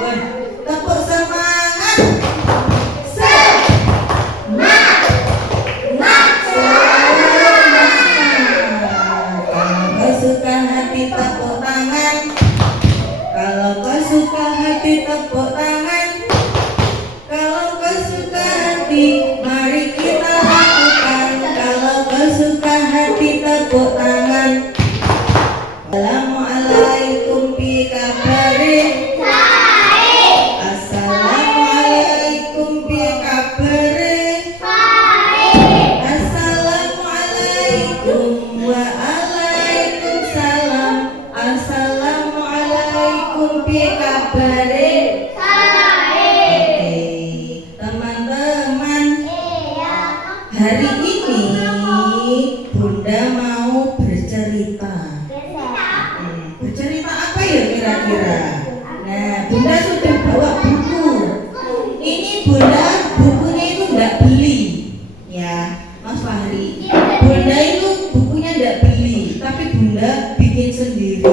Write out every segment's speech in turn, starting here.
Tepuk semangat. Kalau kau suka hati tepuk tangan. Kalau kau suka hati tepuk tangan. Kalau kau suka hati, mari kita lakukan. Kalau kau suka hati tepuk tangan. Assalamualaikum piye kabare? Baik. Assalamualaikum piye kabare? Baik. Assalamualaikum waalaikumsalam. Assalamualaikum piye kabare? Baik. Teman-teman, hari ini Bunda mau bercerita. Bercerita apa ya kira-kira? Nah, Bunda sudah bawa buku. Ini Bunda bukunya itu enggak beli, ya, Mas Fahri. Bunda itu bukunya enggak beli, tapi Bunda bikin sendiri.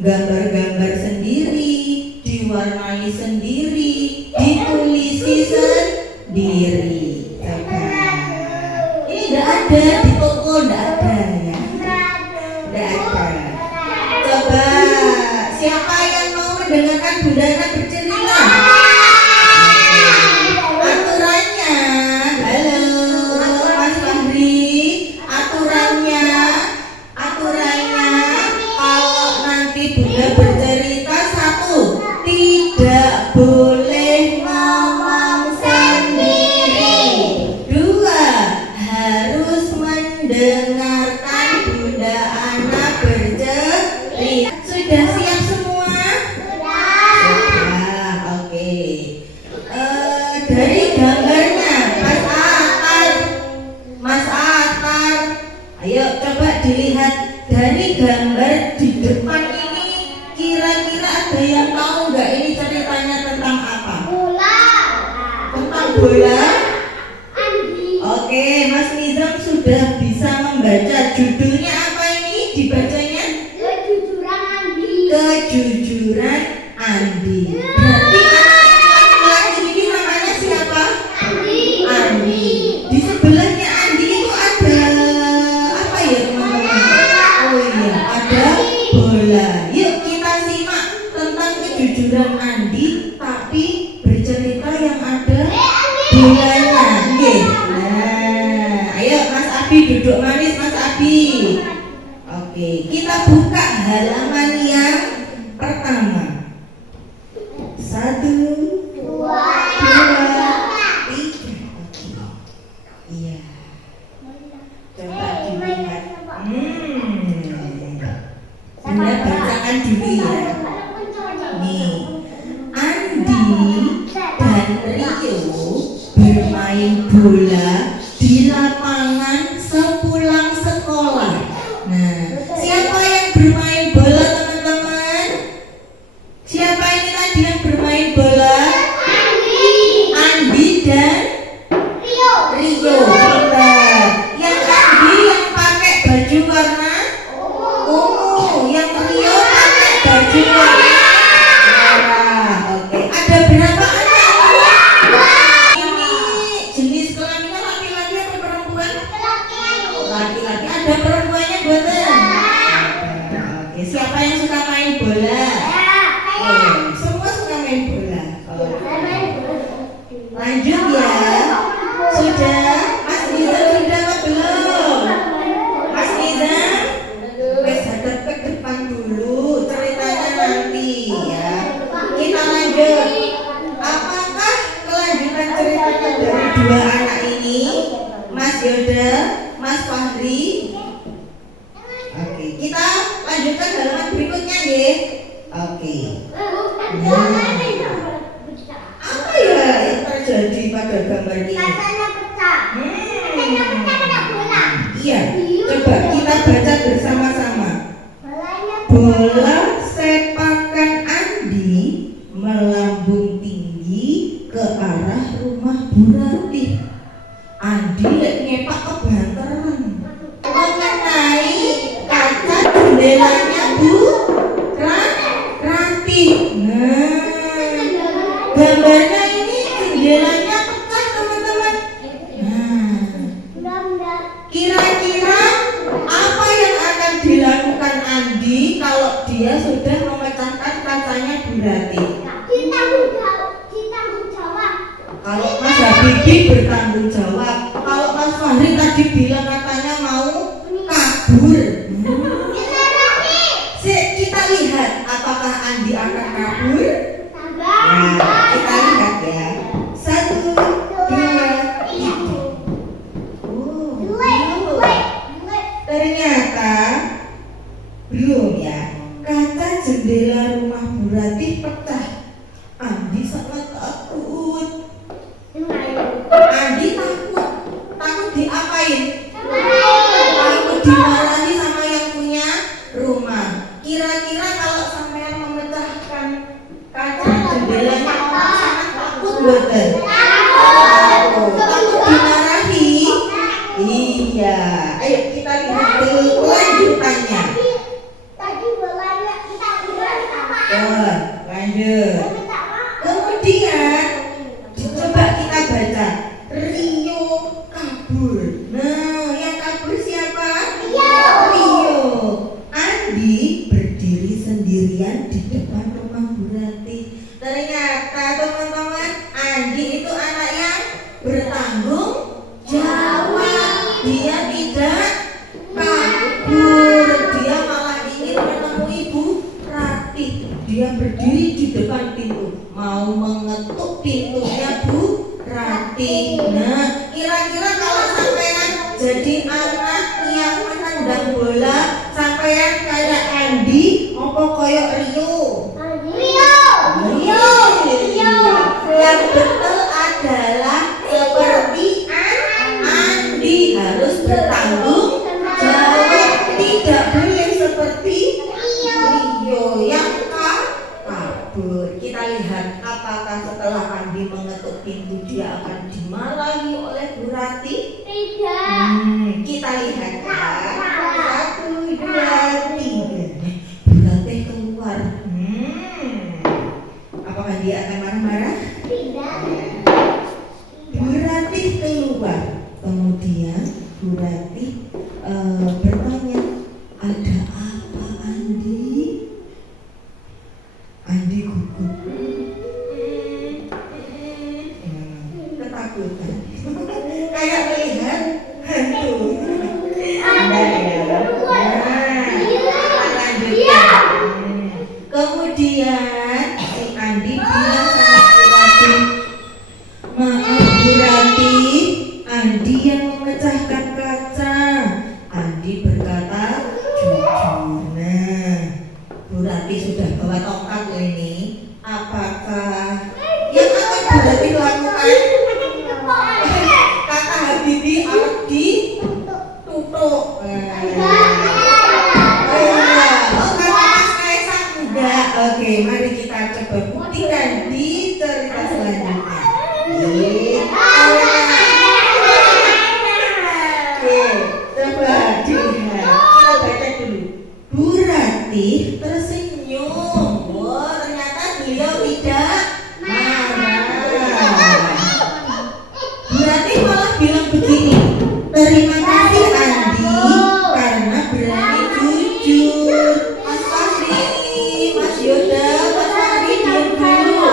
Gambar-gambar sendiri, diwarnai sendiri, ditulisi sendiri. Coba. Ini enggak ada di toko, enggak ada ya. Enggak ada. Coba, siapa yang mau mendengarkan Bunda bercerita? Aturannya, halo Mas Fahri. Aturannya, kalau nanti Bunda bercerita, satu, tidak boleh ngomong sendiri. Dua, harus mendengarkan Bunda Ana bercerita. Sudah siap semua? Sudah, oke. Dari gambarnya, Mas Atar, ayo coba dilihat dari gambar di depan ini. Kira-kira ada yang tahu nggak ini ceritanya tentang apa? Bola. Tentang bola? Oke, Mas Nizam sudah bisa membaca. Judulnya apa ini? Dibacanya? Kejujuran Andi. Berarti laki-laki ini namanya siapa? Andi. Di sebelahnya Andi itu ada apa ya teman-teman? Oh iya, ada bola. Yuk kita simak tentang kejujuran Andi, tapi bercerita yang ada bolanya. Oke. Nah, ayo Mas Abi duduk manis, Mas Abi. Oke, kita buka halaman yang pertama. 1, 2, 3. Iya. Coba dilihat. Bunda bacakan dulu ya. Nih, Andi dan Rio bermain bola di lapangan sepulang sekolah. Nah, siapa yang bermain bola teman-teman? Siapa ini tadi yang bermain bola? Andi dan Rio. Pintar. Yang Andi yang pakai baju warna ungu, yang Rio pakai baju warna merah. Oke. Ada berapa anak? Ini jenis kelaminnya laki-laki atau perempuan? Laki-laki. Ada perempuannya buatan? Oke, siapa yang suka main bola? Semua suka main bola. Lanjut ya. Sudah? Mas Nizam sudah apa belum? Mas Nizam? Wes hadap ke depan dulu, ceritanya nanti ya. Kita lanjut. Apakah kelanjutan ceritanya dari dua anak ini? Mas Yoda, Mas Fahri? Oke, kita lanjutkan halaman berikutnya ya. Oke. Apa ya yang terjadi pada gambar ini? Iya, coba kita baca bersama-sama. Bola sepakan Andi melambung tinggi ke arah rumah Bu Ratih. Andi nyepak kebanteran mengenai kaca jendelanya Bu Ratih. Nah, gambarnya ini jendelanya pecah teman-teman. Kira-kira apa yang akan dilakukan Andi kalau dia sudah memecahkan kacanya Bu Rati? Ditanggung jawab. Kalau Mas Habibie bertanggung jawab. Kalau Mas Fahri tadi bilang katanya mau kabur. Kita lihat apakah Andi akan kabur. Nah, kita lihat ya. 1, 2, 3. Ternyata belum ya. Kaca jendela rumah Bu Rati pecah. Andi sangat takut. Andi takut diapain? Takut dimarahi sama yang punya rumah. Kira-kira kalau sampean memecahkan kaca jendelanya orang sangat takut betul. Takut dimarahi. Iya. Ayo kita lihat kelanjutannya. Tadi bolanya kita bilang apa? Lanjut. Kemudian coba kita baca. Rio kabur. Nah, yang kabur siapa? Rio. Andi berdiri sendirian di depan rumah Bu Rati. Ternyata teman-teman, Andi itu anak yang bertanggung jawab. Dia tidak kabur. Dia malah ingin menemui Bu Rati. Dia berdiri di depan pintu, mau mengetuk pintunya Bu Rati. Nah, kira-kira kalau sampean jadi anak yang menendang bola, sampean kayak Andi, apa koyok Rio? Rio. Yang betul adalah seperti Andi, harus bertanggung jawab, tidak boleh seperti Rio yang kabur. Kita lihat apakah setelah Andi mengetuk pintu dia akan dimarahi oleh Bu Rati? Tidak. Kita lihat ya. 1, 2, 3. Bu Rati keluar. Apakah dia akan marah-marah? Tidak. Bu Rati keluar. Kemudian Bu Rati bertanya, ada apa Andi? Andi gugup. Ketakutan. Kayak melihat hantu. Kemudian si Andi bilang sama Bu Rati, maaf Bu Rati, Andi yang memecahkan kaca. Andi berkata jujur. Nah, Bu Rati sudah bawa tongkat ini. Apakah yang akan Bu Rati lakukan? Kata Habibie harus ditutup. Oke, mari kita coba buktikan di cerita selanjutnya. Oke, coba dilihat. Kita baca dulu. Bu Rati tersenyum. Wah, ternyata beliau tidak marah. Bu Rati malah bilang begini, terima kasih Andi karena berani jujur. Mas Fahri, Mas Yoda, Mas Fahri diam dulu.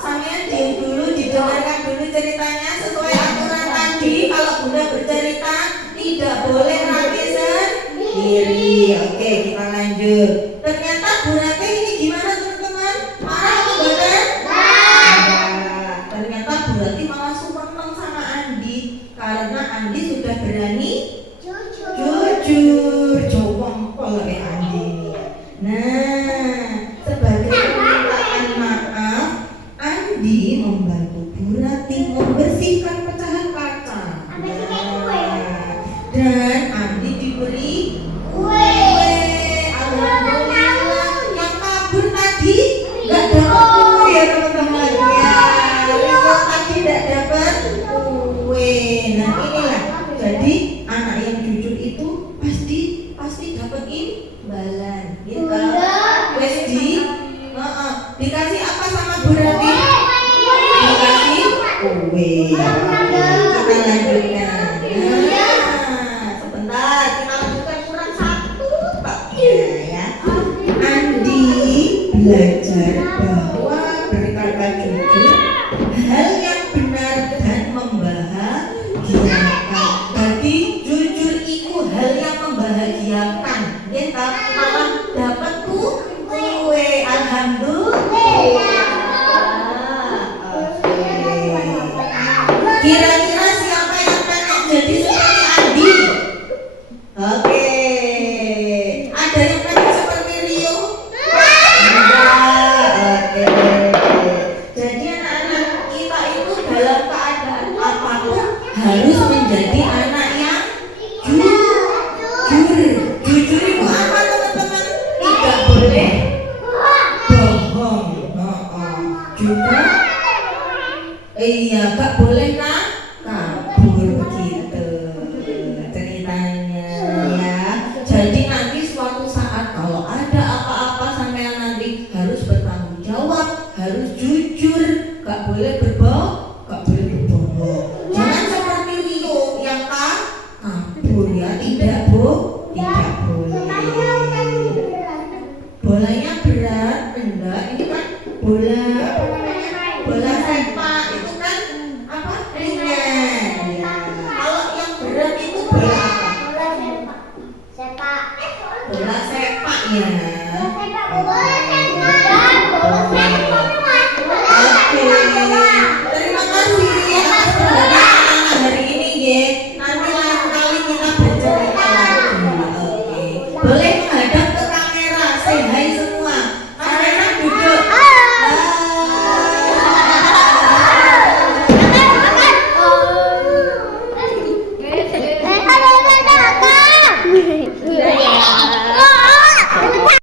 Sampean diam dulu, didengarkan dulu ceritanya sesuai aturan tadi. Kalau Bunda bercerita tidak boleh Rati sendiri. Oke, kita lanjut. Ternyata Bu Rati ini gimana teman-teman? Marah atau bukan? Ternyata Bu Rati malah senang sama Andi karena Andi sudah berani jujur. Jawab kayak Andi ini. Nah, sebagai permintaan maaf, Andi membantu Bu Rati membersihkan pecahan kaca. Dan Andi diberi kue. Alhamdulillah, yang kabur tadi nggak dapat kue ya teman-teman. Ya, Rio tadi nggak dapat kue. Nah inilah, jadi anak yang jujur itu pasti dapat imbalan. Gitu kan? Wes dikasih apa sama Bu Rati? wih, kita lanjutkan. Sebentar, kita lanjutkan kurang satu babnya ya. Andi belajar bahwa berkata jujur hal yang benar dan membahagiakan. Jadi jujur itu hal yang membahagiakan. Kita malah dapat kue, alhamdulillah. Kira-kira siapa yang pengen jadi seperti Andi? Oke. Ada yang pengen seperti Rio? Enggak. Oke. Jadi anak-anak kita itu dalam keadaan apapun harus menjadi anak yang jujur. Jujur itu apa teman-teman? Tidak boleh bohong. Juga iya, gak boleh kabur gitu ceritanya ya. Jadi nanti suatu saat kalau ada apa-apa sampean nanti harus bertanggung jawab, harus jujur, gak boleh berbohong. Jangan seperti Rio yang kabur ya, tidak boleh. Bolanya berat, enggak, ini kan bola sepak.